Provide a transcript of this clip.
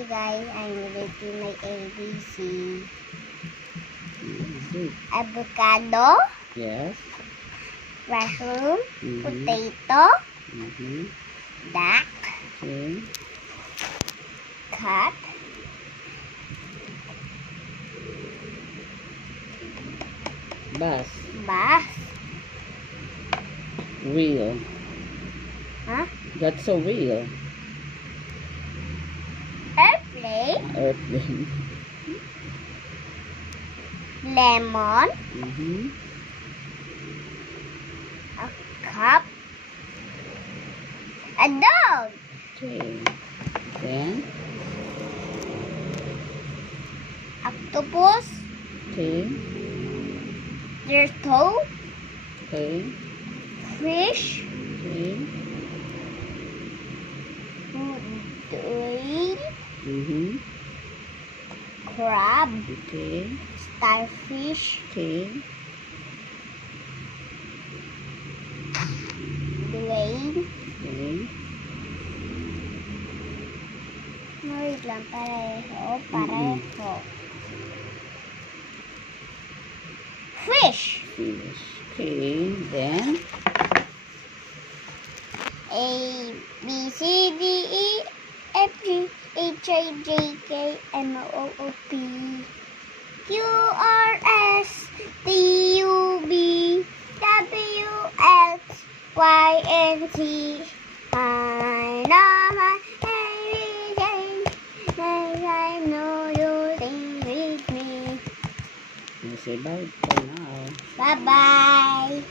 Hi guys, I'm writing my ABC. Avocado, Yes. mushroom, Mhm. potato, duck, Okay. cat, Bus. bus. Wheel. Huh? That's a wheel. Airplane, Airplane. lemon, a cup, a dog, Okay. Then. octopus, Okay. turtle, Okay. fish, Okay. whale, crab, Okay. starfish, Okay. Dwayne. Okay. Wait lang, pareho. Fish. Fish. Okay. Then. A, B, C, D, E, F, G, H, I, J, K, M, O, O, P, Q, R, S, T, U, V, W, X, Y, and Z. I know my I know you sing with me. You say bye for now. Bye-bye.